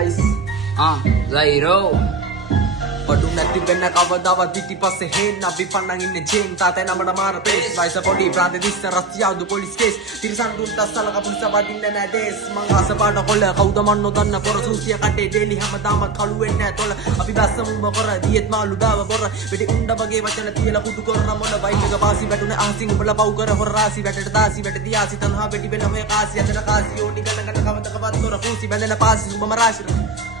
ice. Zairo. Padu නැති වෙන්න කවදාවත් පිටිපස්සේ හේන්න අපි පන්නන් ඉන්නේ ජේන් තාතේ නමට මාර පේස් වයස පොඩි ප්‍රාන්ත දිස්ස රස්තියාදු පොලිස් කේස් තිරසන් දුන්ට සලක පුලිස වදින්න නෑ ඩේස් මං ආස පාට කොල්ල කවුද මන් නොදන්න පොර සූසිය කටේ ඩේලි හැමදාම කළු වෙන්නේ නෑ තොල අපි බැස්සමුම කර දියෙත් මාළු දාව බොර වෙඩි උණ්ඩ වගේ වචන තියලා කුඩු කරන මොන වයින් එක පාසි වැටුනේ අහසින් උඹලා පව් කර හොර රාසි වැටට දාසි වැට දියාසි තනහා වෙඩි වෙන ඔය කාසි අතර කාසි ඕටි ගන්න ගන්න කවතකවත් තොර කුසි බැඳලා පාසි උඹම රාශි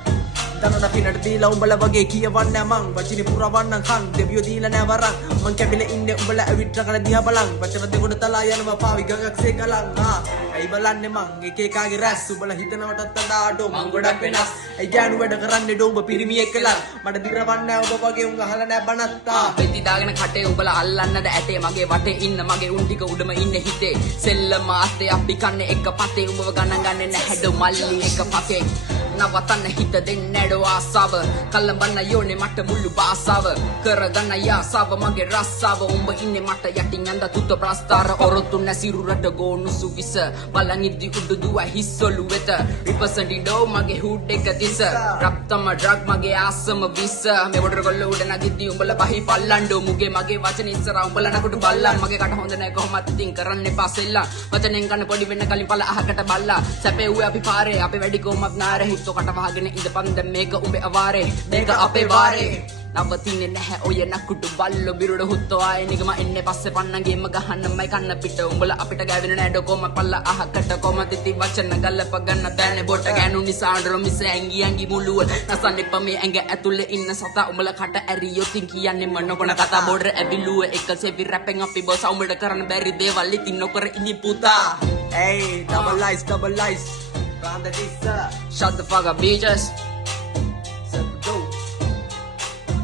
Tanah pinat dila umbala wage kiyawanna mang wachini purawanna khang debiyo dila na warang man kabila inne umbala awitra kala diha balang wachana degoda tala yanwa pawi gagak se kalang ha ai balanne mang එක එකගේ රැස් උඹලා හිතනවටත් වඩා අඩෝ මං ගොඩක් වෙනස් ai ගෑනු වැඩ කරන්නේ ඩෝ උඹ පිරිමි එක්කලා මට දිරවන්නේ ඔබ වගේ උන් අහලා නැ බනත්තා පෙති දාගෙන කටේ උඹලා අල්ලන්නද ඇටේ මගේ වටේ ඉන්න මගේ උන් ටික උඩම ඉන්නේ හිතේ සෙල්ලම ආස්තේ අපි කන්නේ එක පතේ උඹව ගණන් ගන්නේ නැහැ ඩෝ මල්ලි එක පකේ නවතන්න හිත දෙන්නේ නැඩෝ ආසාව කලඹන්න යෝනේ මට මුළු බාසාව කරගන්න යාසාව මගේ රස්සාව උඹ ඉන්නේ මට යටින් යන්ද තුත ප්‍රස්තාර ඔරොත්තු නැසිරුරට ගෝනු සුවිස බලන් ඉදි උඩු දුව හිස්සොලු වෙත රිපසන්ටි ඩෝ මගේ හුඩ් එක දිස රප්තම ඩ්‍රග් මගේ ආසම විස මේ වඩර ගොල්ල උඩ නැගිද්දි උඹලා බහි පල්ලන්ඩෝ මුගේ මගේ වචන ඉස්සරහ උඹලා නකුඩු බල්ලන් මගේ කට හොඳ නැහැ කොහොමද ඉතින් කරන්න එපා සෙල්ලම් වචනෙන් ගන්න පොඩි වෙන්න කලින් පළ අහකට බල්ලා සැපෙව්වේ අපි පාරේ අපි වැඩි කොමක් නාර හිටෝ කට වහගෙන ඉඳපන් දැන් මේක උඹේ අවාරේ මේක අපේ වාරේ නවතින්නේ නැහැ ඔය නකුඩු බල්ලෝ බිරුඩ හුත්තෝ ආයේ නිගම එන්නේ පස්සේ පන්නගේම ගහන්නමයි කන්න පිට උඹලා අපිට ගෑවෙන නෑ ඩොකොම පල්ල අහකට කොමද ඉති වචන ගල්ලප ගන්න බෑනේ බොට ගෑනු නිසා අඬර මිස ඇඟි ඇඟි මුළුව නසන්නේ පමේ ඇඟ ඇතුලේ ඉන්න සතා උඹලා කට ඇරියොත් කියන්නේ මොනකොන කතා බෝඩර් ඇබිලුව එකසේ විරැපෙන් අපි බොස උඹට කරන්න බැරි දේවල් ඉතින් නොකර ඉනි පුතා hey double ice Randa Dissa shut the fuck up bitches